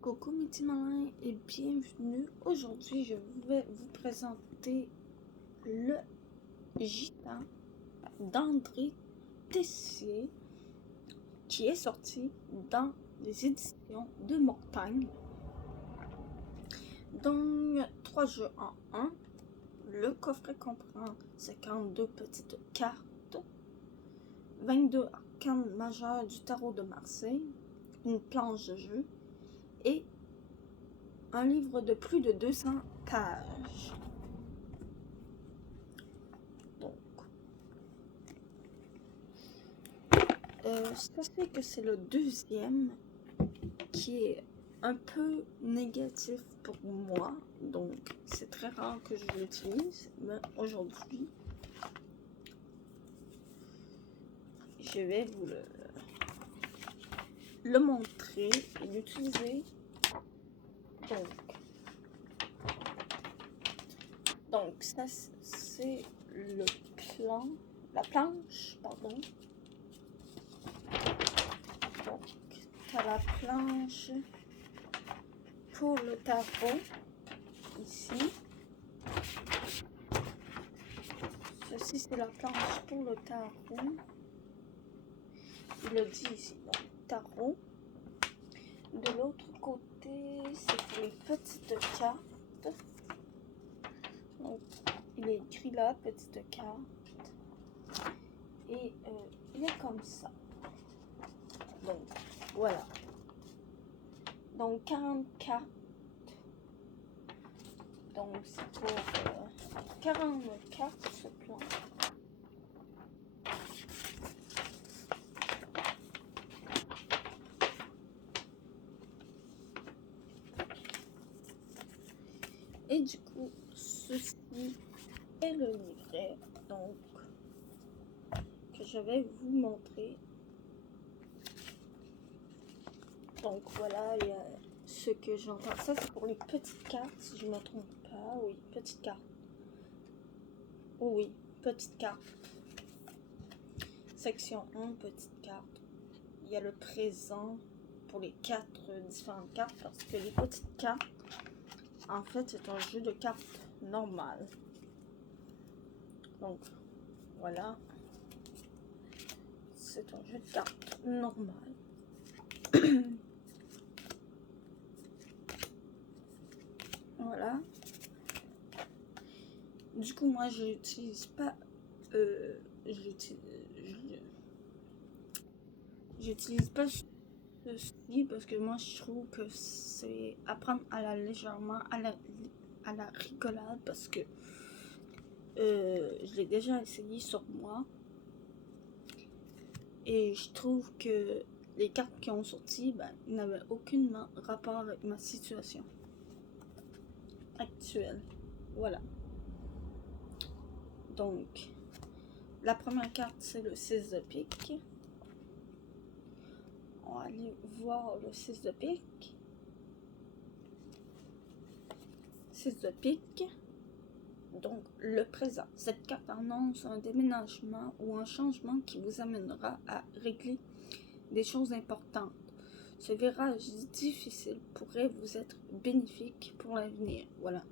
Coucou mes petits malins et bienvenue. Aujourd'hui, je vais vous présenter le gitan d'André Tessier qui est sorti dans les éditions de Mortagne. Donc, 3 jeux en 1. Le coffret comprend 52 petites cartes, 22 arcanes majeures du tarot de Marseille, une planche de jeu et un livre de plus de 200 pages. Donc, sachez que c'est le deuxième qui est un peu négatif pour moi. Donc, c'est très rare que je l'utilise. Mais aujourd'hui, je vais vous le montrer et l'utiliser. Donc ça c'est le plan, la planche, pardon. Donc, t'as la planche pour le tarot, ici. Ceci, c'est la planche pour le tarot. Il le dit ici, donc, tarot. De l'autre côté, c'est pour les petites cartes. Donc, il est écrit là, petite carte. Et il est comme ça. Donc, voilà. Donc, 40 cartes. Donc, c'est pour 40 cartes, ce plan. Et du coup, ceci est le livret, donc, que je vais vous montrer. Donc, voilà, il y a ce que j'entends. Ça, c'est pour les petites cartes, si je ne me trompe pas. Oui, petites cartes. Oh oui, petites cartes. Section 1, petites cartes. Il y a le présent pour les 4 différentes cartes, parce que les petites cartes, en fait, c'est un jeu de cartes normal. Donc, voilà. C'est un jeu de cartes normal. Voilà. Du coup, moi, je n'utilise pas... j'utilise pas ceci parce que moi, je trouve que c'est à prendre à la légèrement, à la rigolade, parce que je l'ai déjà essayé sur moi. Et je trouve que les cartes qui ont sorti, ben, n'avaient aucunement rapport avec ma situation actuelle. Voilà. Donc, la première carte, c'est le 6 de pique. On va aller voir le 6 de pique. 6 de pique. Donc, le présent. Cette carte annonce un déménagement ou un changement qui vous amènera à régler des choses importantes. Ce virage difficile pourrait vous être bénéfique pour l'avenir. Voilà.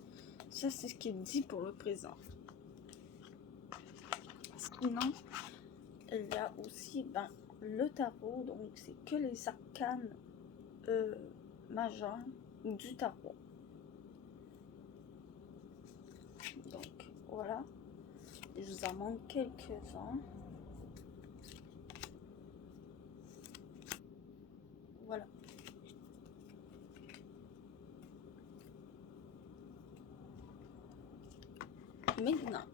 Ça, c'est ce qu'il dit pour le présent. Sinon, il y a aussi le tarot. Donc, c'est que les arcanes majeures du tarot. Donc, voilà. Je vous en montre quelques-uns. Voilà. Maintenant,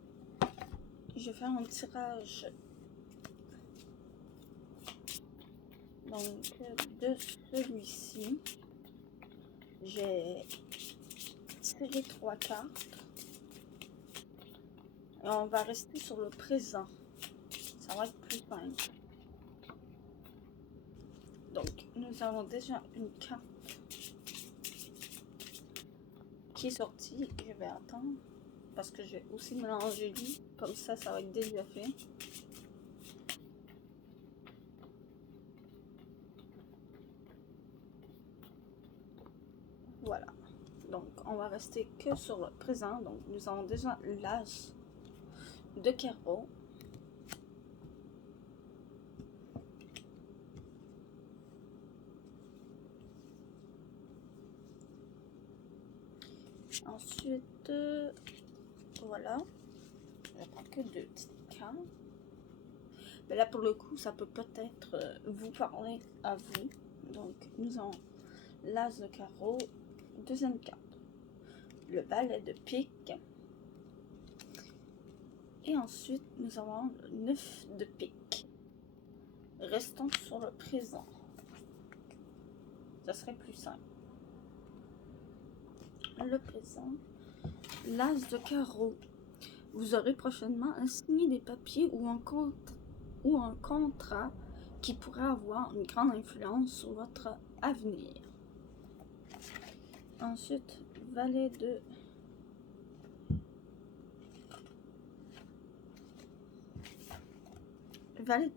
je vais faire un tirage donc de celui-ci. J'ai tiré 3 cartes. Et on va rester sur le présent. Ça va être plus simple. Donc, nous avons déjà une carte qui est sortie. Je vais attendre parce que je vais aussi mélanger lui. Comme ça, ça va être déjà fait. Voilà. Donc, on va rester que sur le présent. Donc, nous avons déjà l'as de carreau. Ensuite, voilà. Je prends que 2 petites cartes. Mais là, pour le coup, ça peut peut-être vous parler à vous. Donc, nous avons l'as de carreau, deuxième carte. Le valet de pique. Et ensuite, nous avons le 9 de pique. Restons sur le présent. Ça serait plus simple. Le présent, l'as de carreau. Vous aurez prochainement à signer des papiers ou un contrat qui pourrait avoir une grande influence sur votre avenir. Ensuite, valet de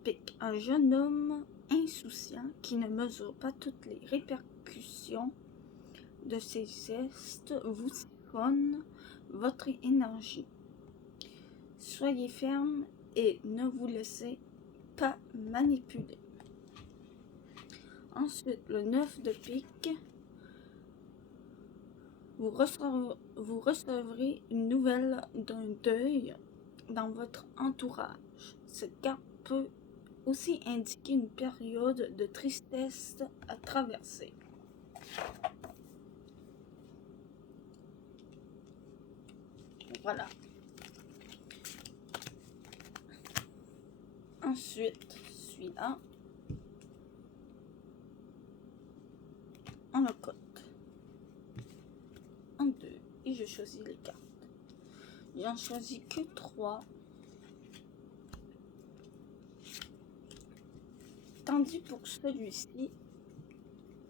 pique. Un jeune homme insouciant qui ne mesure pas toutes les répercussions de ses gestes vous siphonne votre énergie. Soyez ferme et ne vous laissez pas manipuler. Ensuite, le 9 de pique. Vous recevrez une nouvelle d'un deuil dans votre entourage. Cette carte peut aussi indiquer une période de tristesse à traverser. Voilà. Ensuite, celui-là, on le cote en 2 et je choisis les cartes. J'en choisis que 3. Tandis pour celui-ci,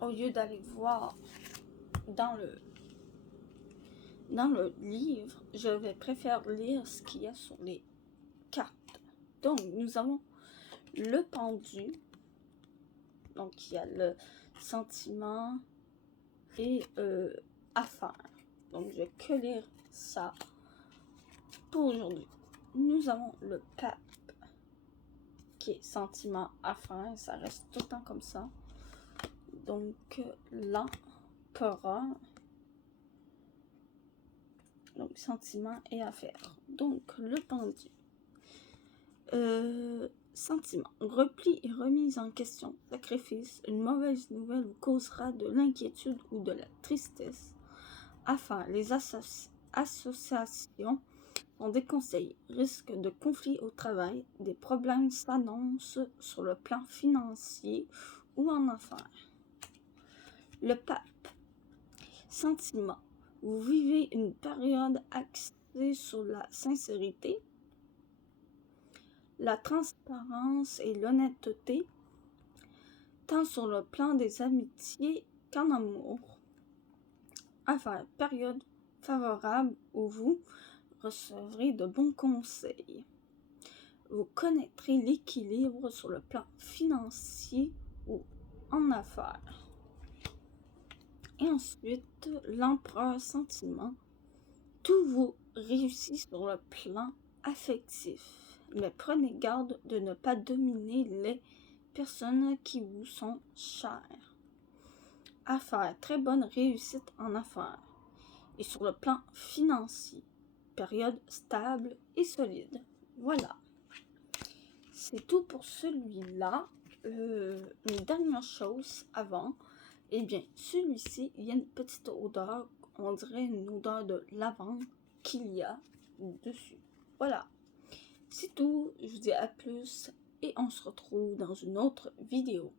au lieu d'aller voir dans le livre, je vais préférer lire ce qu'il y a sur les cartes. Donc, nous avons le pendu. Donc, il y a le sentiment et affaire. Donc, je vais que lire ça pour aujourd'hui. Nous avons le pape qui est sentiment, affaire. Ça reste tout le temps comme ça. Donc, l'empereur. Donc, sentiment et affaire. Donc, le pendu. Sentiment. Repli et remise en question. Sacrifice. Une mauvaise nouvelle vous causera de l'inquiétude ou de la tristesse. Affaire. Les associations sont déconseillées. Risque de conflit au travail. Des problèmes s'annoncent sur le plan financier ou en affaires. Le pape. Sentiment. Vous vivez une période axée sur la sincérité, la transparence et l'honnêteté, tant sur le plan des amitiés qu'en amour. Affaire, période favorable où vous recevrez de bons conseils. Vous connaîtrez l'équilibre sur le plan financier ou en affaires. Et ensuite, l'empereur sentiment. Tout vous réussit sur le plan affectif, mais prenez garde de ne pas dominer les personnes qui vous sont chères. Affaires, très bonne réussite en affaires. Et sur le plan financier, période stable et solide. Voilà. C'est tout pour celui-là. Une dernière chose avant. Eh bien, celui-ci, il y a une petite odeur, on dirait une odeur de lavande qu'il y a dessus. Voilà, c'est tout, je vous dis à plus et on se retrouve dans une autre vidéo.